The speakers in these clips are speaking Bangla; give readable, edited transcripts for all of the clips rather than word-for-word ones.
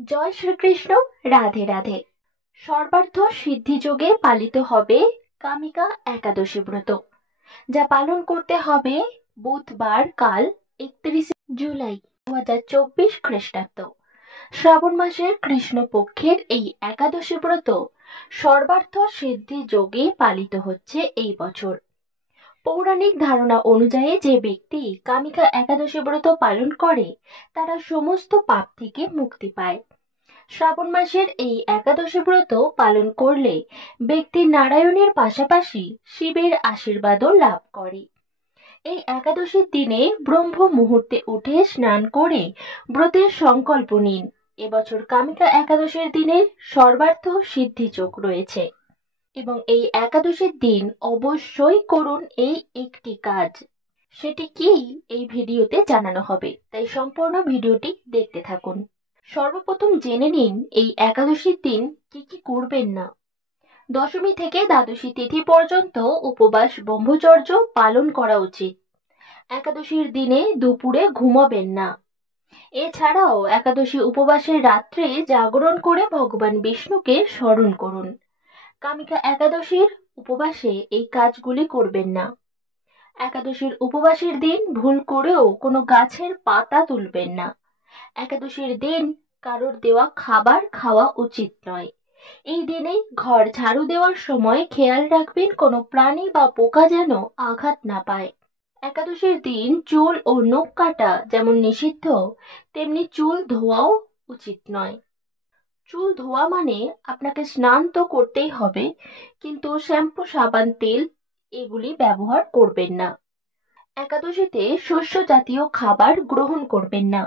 জয় শ্রীকৃষ্ণ। রাধে রাধে। সর্বার্থ সিদ্ধিযোগে পালিত হবে কামিকা একাদশী ব্রত, যা পালন করতে হবে বুধবার কাল 31 জুলাই 2024 খ্রিস্টাব্দ। শ্রাবণ মাসের কৃষ্ণপক্ষের এই একাদশী ব্রত সর্বার্থ সিদ্ধি যোগে পালিত হচ্ছে এই বছর। পৌরাণিক ধারণা অনুযায়ী যে ব্যক্তি কামিকা একাদশী ব্রত পালন করে তারা সমস্ত পাপ থেকে মুক্তি পায়। শ্রাবণ মাসের এই একাদশী ব্রত পালন করলে ব্যক্তি নারায়ণের পাশাপাশি শিবের আশীর্বাদও লাভ করে। এই একাদশীর দিনে ব্রহ্ম মুহূর্তে উঠে স্নান করে ব্রতের সংকল্প নিন। এবছর কামিকা একাদশীর দিনে সর্বার্থ সিদ্ধি যোগ রয়েছে এবং এই একাদশীর দিন অবশ্যই করুন এই একটি কাজ। সেটি কি এই ভিডিওতে জানানো হবে, তাই সম্পূর্ণ ভিডিওটি দেখতে থাকুন। সর্বপ্রথম জেনে নিন এই একাদশীর দিন কি কি করবেন না। দশমী থেকে দ্বাদশী তিথি পর্যন্ত উপবাস ব্রহ্মচর্য পালন করা উচিত। একাদশীর দিনে দুপুরে ঘুমাবেন না। এছাড়াও একাদশী উপবাসের রাত্রে জাগরণ করে ভগবান বিষ্ণুকে স্মরণ করুন। কামিকা একাদশীর উপবাসে এই কাজগুলি করবেন না। একাদশীর উপবাসের দিন ভুল করেও কোনো গাছের পাতা তুলবেন না। একাদশীর দিন কারোর দেওয়া খাবার খাওয়া উচিত নয়। এই দিনে ঘর ঝাড়ু দেওয়ার সময় খেয়াল রাখবেন কোনো প্রাণী বা পোকা যেন আঘাত না পায়। একাদশীর দিন চুল ও নখ কাটা যেমন নিষিদ্ধ, তেমনি চুল ধোয়াও উচিত নয়। চুল ধোয়া মানে আপনাকে স্নান তো করতেই হবে, কিন্তু শ্যাম্পু সাবান তেল এগুলি ব্যবহার করবেন না। একাদশীতে শস্য জাতীয় খাবার গ্রহণ করবেন না।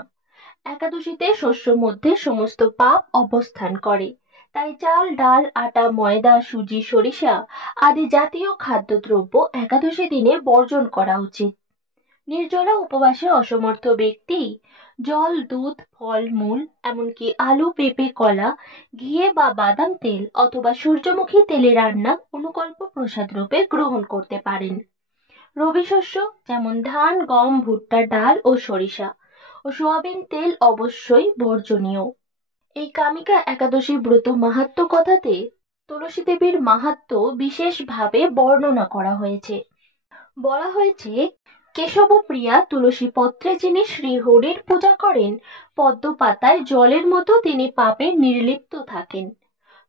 একাদশীতে শস্যর মধ্যে সমস্ত পাপ অবস্থান করে, তাই চাল ডাল আটা ময়দা সুজি সরিষা আদি জাতীয় খাদ্যদ্রব্য একাদশী দিনে বর্জন করা উচিত। নির্জলা উপবাসে অসমর্থ ব্যক্তি জল দুধ ফল মূল এমনকি আলু পেঁপে কলা ঘিয়ে বা বাদাম তেল অথবা সূর্যমুখী তেলে রান্না অনুকল্প প্রসাদ রূপে গ্রহণ করতে পারেন। রবি শস্য যেমন ধান গম ভুট্টা ডাল ও সরিষা ও সোয়াবিন তেল অবশ্যই বর্জনীয়। এই কামিকা একাদশী ব্রত মাহাত্ম্য কথাতে তুলসী দেবীর মাহাত্ম্য বিশেষভাবে বর্ণনা করা হয়েছে। বলা হয়েছে, কেশব প্রিয়া তুলসী পত্রে যিনি শ্রীহরির পূজা করেন, পদ্ম পাতায় জলের মতো তিনি পাপে নির্লিপ্ত থাকেন।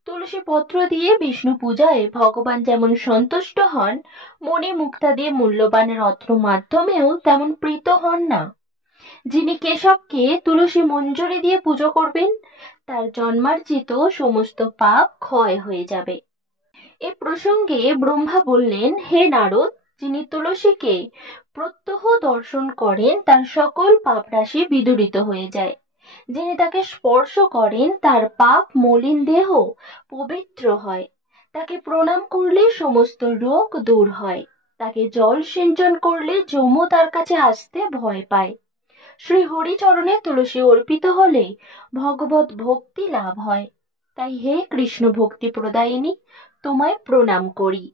তুলসী পত্র দিয়ে বিষ্ণু পূজায় ভগবান যেমন সন্তুষ্ট হন, মণি মুক্তা দিয়ে মূল্যবান রত্ন মাধ্যমেও তেমন প্রীত হন না। যিনি কেশবকে তুলসী মঞ্জরি দিয়ে পুজো করবেন, তার জন্মার্জিত সমস্ত পাপ ক্ষয় হয়ে যাবে। এ প্রসঙ্গে ব্রহ্মা বললেন, হে নারদ, যিনি তুলসীকে প্রত্যহ দর্শন করেন তার সকল পাপ রাশি বিদূরিত হয়ে যায়। যিনি তাকে স্পর্শ করেন তার পাপ মলিন দেহ পবিত্র হয়। তাকে প্রণাম করলে সমস্ত রোগ দূর হয়। তাকে জল সিঞ্চন করলে যম তার কাছে আসতে ভয় পায়। শ্রী হরিচরণে তুলসী অর্পিত হলে ভগবত ভক্তি লাভ হয়। তাই হে কৃষ্ণ ভক্তি প্রদায়িনী, তোমায় প্রণাম করি।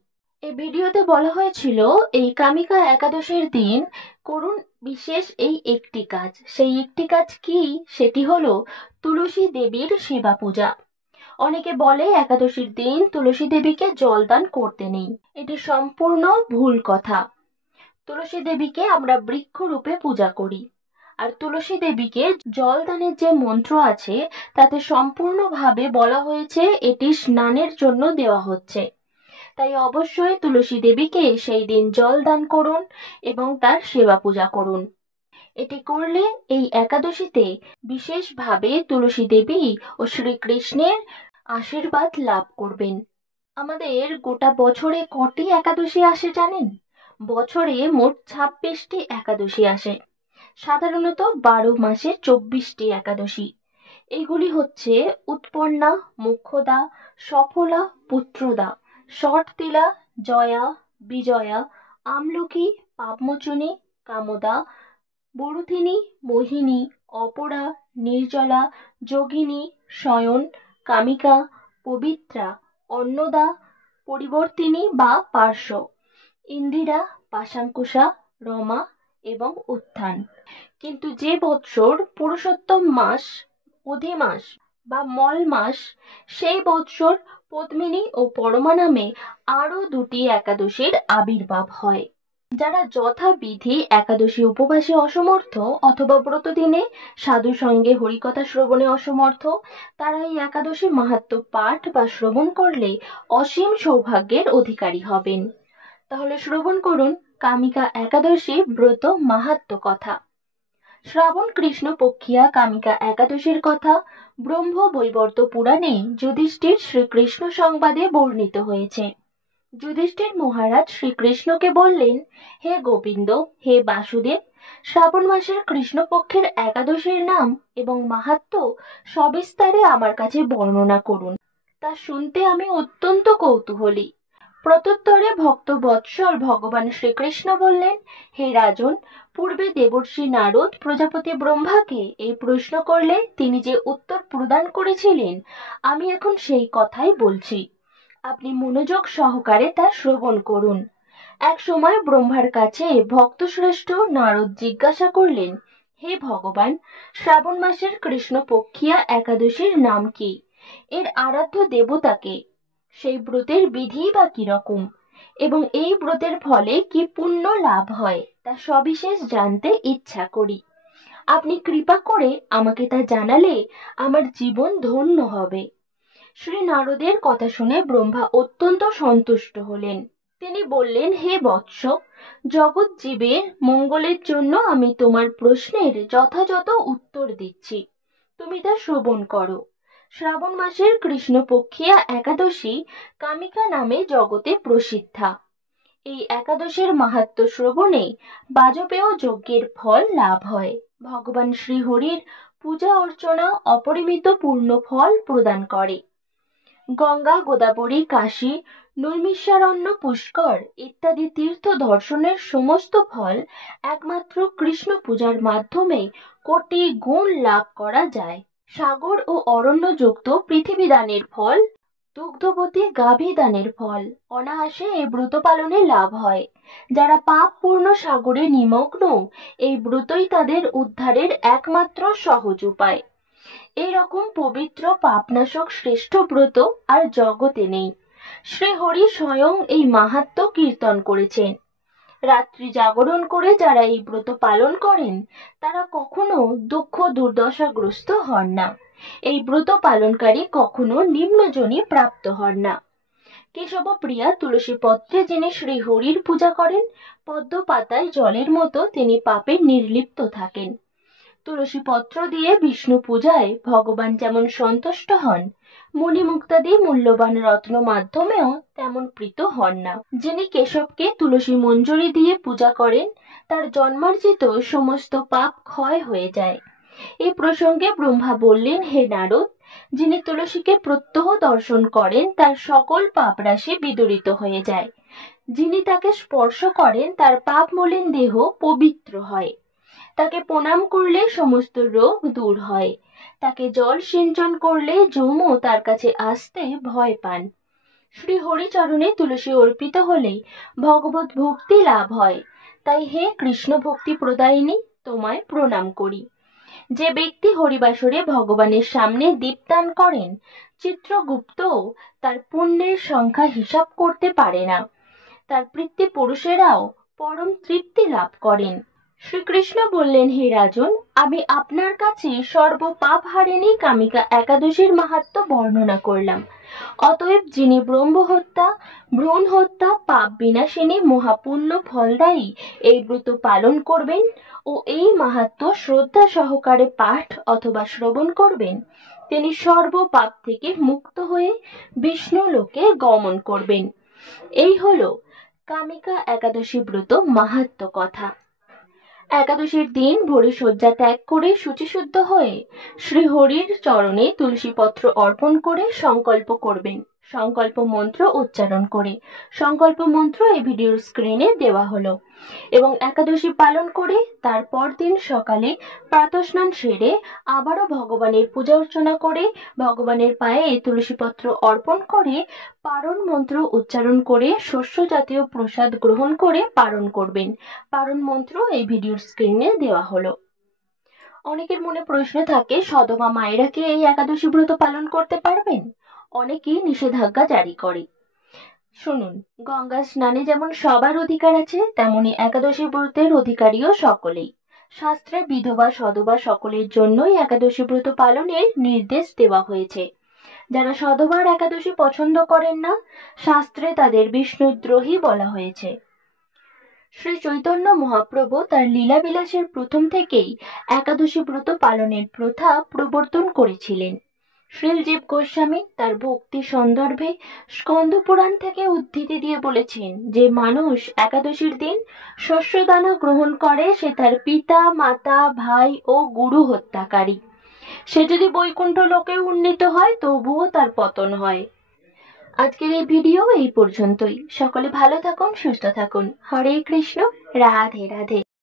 এই ভিডিওতে বলা হয়েছিল এই কামিকা একাদশীর দিন করুন বিশেষ এই একটি কাজ। সেই একটি কাজ কি? সেটি হলো তুলসী দেবীর সেবা পূজা। অনেকে বলে একাদশীর দিন তুলসী দেবীকে জলদান করতে নেই। এটি সম্পূর্ণ ভুল কথা। তুলসী দেবীকে আমরা বৃক্ষ রূপে পূজা করি, আর তুলসী দেবীকে জলদানের যে মন্ত্র আছে তাতে সম্পূর্ণভাবে বলা হয়েছে এটি স্নানের জন্য দেওয়া হচ্ছে। তাই অবশ্যই তুলসী দেবীকে সেই দিন জল দান করুন এবং তার সেবা পূজা করুন। এটি করলে এই একাদশীতে বিশেষভাবে তুলসী দেবী ও শ্রীকৃষ্ণের আশীর্বাদ লাভ করবেন। আমাদের গোটা বছরে কটি একাদশী আসে জানেন? বছরে মোট 26টি একাদশী আসে। সাধারণত 12 মাসে 24টি একাদশী। এইগুলি হচ্ছে উৎপন্না, মুখ্যদা, সফলা, পুত্রদা, শর্তিলা, জয়া, বিজয়া, আমলকি, পাপমোচনী, কামদা, বরুথিনী, মোহিনী, অপরা, নির্জলা, যোগিনী, শয়ন, কামিকা, পবিত্রা, অন্নদা, পরিবর্তিনী বা পার্শ্ব, ইন্দিরা, পাশাঙ্কুশা, রমা এবং উত্থান। কিন্তু যে বৎসর পুরুষোত্তম মাস অধিমাস বা মল মাস, সেই বৎসর পদ্মিনী ও পরমা নামে আরো দুটি একাদশীর আবির্ভাব হয়। যারা যথাবিধি একাদশী উপবাসে অসমর্থ অথবা ব্রত দিনে সাধু সঙ্গে হরিকথা শ্রবণে অসমর্থ, তারা এই একাদশী মাহাত্ম্য পাঠ বা শ্রবণ করলে অসীম সৌভাগ্যের অধিকারী হবেন। তাহলে শ্রবণ করুন কামিকা একাদশী ব্রত মাহাত্ম্য কথা। শ্রাবণ কৃষ্ণ পক্ষিয়া কামিকা একাদশীর কথা ব্রহ্ম বৈবর্ত পুরাণে যুধিষ্ঠির শ্রীকৃষ্ণ সংবাদে বর্ণিত হয়েছে। যুধিষ্ঠির মহারাজ শ্রীকৃষ্ণকে বললেন, হে গোবিন্দ, হে বাসুদেব, শ্রাবণ মাসের কৃষ্ণপক্ষের একাদশীর নাম এবং মাহাত্ম্য সবিস্তারে আমার কাছে বর্ণনা করুন, তা শুনতে আমি অত্যন্ত কৌতূহলী। প্রত্যুত্তরে ভক্ত বৎসল ভগবান শ্রীকৃষ্ণ বললেন, হে রাজন, পূর্বে দেবর্ষি নারদ প্রজাপতি ব্রহ্মাকে এই প্রশ্ন করলে তিনি যে উত্তর প্রদান করেছিলেন, আমি এখন সেই কথাই বলছি। আপনি মনোযোগ সহকারে তা শ্রবণ করুন। এক সময় ব্রহ্মার কাছে ভক্তশ্রেষ্ঠ নারদ জিজ্ঞাসা করলেন, হে ভগবান, শ্রাবণ মাসের কৃষ্ণপক্ষিয়া একাদশীর নাম কি? এর আরাধ্য দেবতাকে? সেই ব্রতের বিধি বা কিরকম? এবং এই ব্রতের ফলে কি পুণ্য লাভ হয়, তা সবিশেষ জানতে ইচ্ছা করি। আপনি কৃপা করে আমাকে তা জানালে আমার জীবন ধন্য হবে। শ্রী নারদের কথা শুনে ব্রহ্মা অত্যন্ত সন্তুষ্ট হলেন। তিনি বললেন, হে বৎস, জগৎ জীবের মঙ্গলের জন্য আমি তোমার প্রশ্নের যথাযথ উত্তর দিচ্ছি, তুমি তা শ্রবণ করো। শ্রাবণ মাসের কৃষ্ণপক্ষিয়া একাদশী কামিকা নামে জগতে প্রসিদ্ধা। এই একাদশীর মাহাত্ম্য শ্রবণে বাজপেয় যজ্ঞের ফল লাভ হয়। ভগবান শ্রীহরির পূজা অর্চনা অপরিমিত পূর্ণ ফল প্রদান করে। গঙ্গা, গোদাবরী, কাশী, নৈমিষারণ্য, পুষ্কর ইত্যাদি তীর্থ দর্শনের সমস্ত ফল একমাত্র কৃষ্ণ পূজার মাধ্যমে কোটি গুণ লাভ করা যায়। সাগর ও অরণ্য যুক্ত পৃথিবী দানের ফল, দুগ্ধবতী গাভী দানের ফল অনায়াসে এই ব্রত পালনে লাভ হয়। যারা পাপ পূর্ণ সাগরে নিমগ্ন, এই ব্রতই তাদের উদ্ধারের একমাত্র সহজ উপায়। এইরকম পবিত্র পাপনাশক শ্রেষ্ঠ ব্রত আর জগতে নেই। শ্রীহরি স্বয়ং এই মাহাত্ম্য কীর্তন করেছেন। রাত্রি জাগরণ করে যারা এই ব্রত পালন করেন, তারা কখনো দুঃখ দুর্দশাগ্রস্ত হন না। এই ব্রত পালনকারী কখনো নিম্নজনী প্রাপ্ত হন না। কেশব প্রিয়া তুলসী পত্রে যিনি শ্রীহরির পূজা করেন, পদ্ম পাতায় জলের মতো তিনি পাপে নির্লিপ্ত থাকেন। তুলসী পত্র দিয়ে বিষ্ণু পূজায় ভগবান যেমন সন্তুষ্ট হন, মণিমুক্তাদি মূল্যবান রত্ন মাধ্যমেও তেমন প্রীত হন না। যিনি কেশবকে তুলসী মঞ্জরি দিয়ে পূজা করেন, তার জন্মার্জিত সমস্ত পাপ ক্ষয় হয়ে যায়। এই প্রসঙ্গে ব্রহ্মা বললেন, হে নারদ, যিনি তুলসীকে প্রত্যহ দর্শন করেন, তার সকল পাপ রাশি বিদূরিত হয়ে যায়। যিনি তাকে স্পর্শ করেন, তার পাপ মলিন দেহ পবিত্র হয়। তাকে প্রণাম করলে সমস্ত রোগ দূর হয়। তাকে জল সিঞ্চন করলে যমও তার কাছে আসতে ভয় পান। শ্রী হরিচরণে তুলসী অর্পিত হলে ভগবত ভক্তি লাভ হয়। তাই হে কৃষ্ণ ভক্তি প্রদায়িনী, তোমায় প্রণাম করি। যে ব্যক্তি হরিবাসরে ভগবানের সামনে দীপদান করেন, চিত্রগুপ্ত তার পুণ্যের সংখ্যা হিসাব করতে পারে না। তার পিতৃপুরুষেরাও পরম তৃপ্তি লাভ করেন। শ্রীকৃষ্ণ বললেন, হে রাজন, আমি আপনার কাছে সর্বপাপ হারিণী কামিকা একাদশীর মাহাত্ম্য বর্ণনা করলাম। অতএব যিনি ব্রহ্ম হত্যা, ভ্রূণ হত্যা, পাপ বিনাশিনী মহাপুণ্য ফলদায়ী এই ব্রত পালন করবেন ও এই মাহাত্ম্য শ্রদ্ধা সহকারে পাঠ অথবা শ্রবণ করবেন, তিনি সর্বপাপ থেকে মুক্ত হয়ে বিষ্ণু লোকে গমন করবেন। এই হলো কামিকা একাদশী ব্রত মাহাত্ম্য কথা। একাদশীর দিন ভোরে শয্যা ত্যাগ করে শুচিশুদ্ধ হয়ে শ্রীহরির চরণে তুলসী পত্র অর্পণ করে সংকল্প করবেন। সংকল্প মন্ত্র উচ্চারণ করে। সংকল্প মন্ত্র এই ভিডিওর স্ক্রিনে দেওয়া হলো। এবং একাদশী পালন করে তারপর দিন সকালে প্রাতঃস্নান সেরে আবারও ভগবানের পূজা অর্চনা করে ভগবানের পায়ে তুলসী পত্র অর্পণ করে পারণ মন্ত্র উচ্চারণ করে শস্য জাতীয় প্রসাদ গ্রহণ করে পারণ করবেন। পারণ মন্ত্র এই ভিডিওর স্ক্রিনে দেওয়া হলো। অনেকের মনে প্রশ্ন থাকে, সধবা মায়েরা কি এই একাদশী ব্রত পালন করতে পারবেন? অনেকেই নিষেধাজ্ঞা জারি করে। শুনুন, গঙ্গা স্নানে যেমন সবার অধিকার আছে, তেমনি একাদশী ব্রতের অধিকারীও সকলেই। শাস্ত্রে বিধবা সধবা সকলের জন্যই একাদশী ব্রত পালনের নির্দেশ দেওয়া হয়েছে। যারা সধবার একাদশী পছন্দ করেন না, শাস্ত্রে তাদের বিষ্ণুদ্রোহী বলা হয়েছে। শ্রী চৈতন্য মহাপ্রভু তার লীলাবিলাসের প্রথম থেকেই একাদশী ব্রত পালনের প্রথা প্রবর্তন করেছিলেন। শ্রীলজীব গোস্বামী তার ভক্তি সন্দর্ভে স্কন্দ পুরাণ থেকে উদ্ধৃতি দিয়ে বলেছেন যে মানুষ একাদশীর দিন শস্যদানা গ্রহণ করে সে তার পিতা মাতা ভাই ও গুরু হত্যাকারী। সে যদি বৈকুণ্ঠ লোকে উন্নীত হয় তবুও তার পতন হয়। আজকের এই ভিডিও এই পর্যন্তই। সকলে ভালো থাকুন, সুস্থ থাকুন। হরে কৃষ্ণ, রাধে রাধে।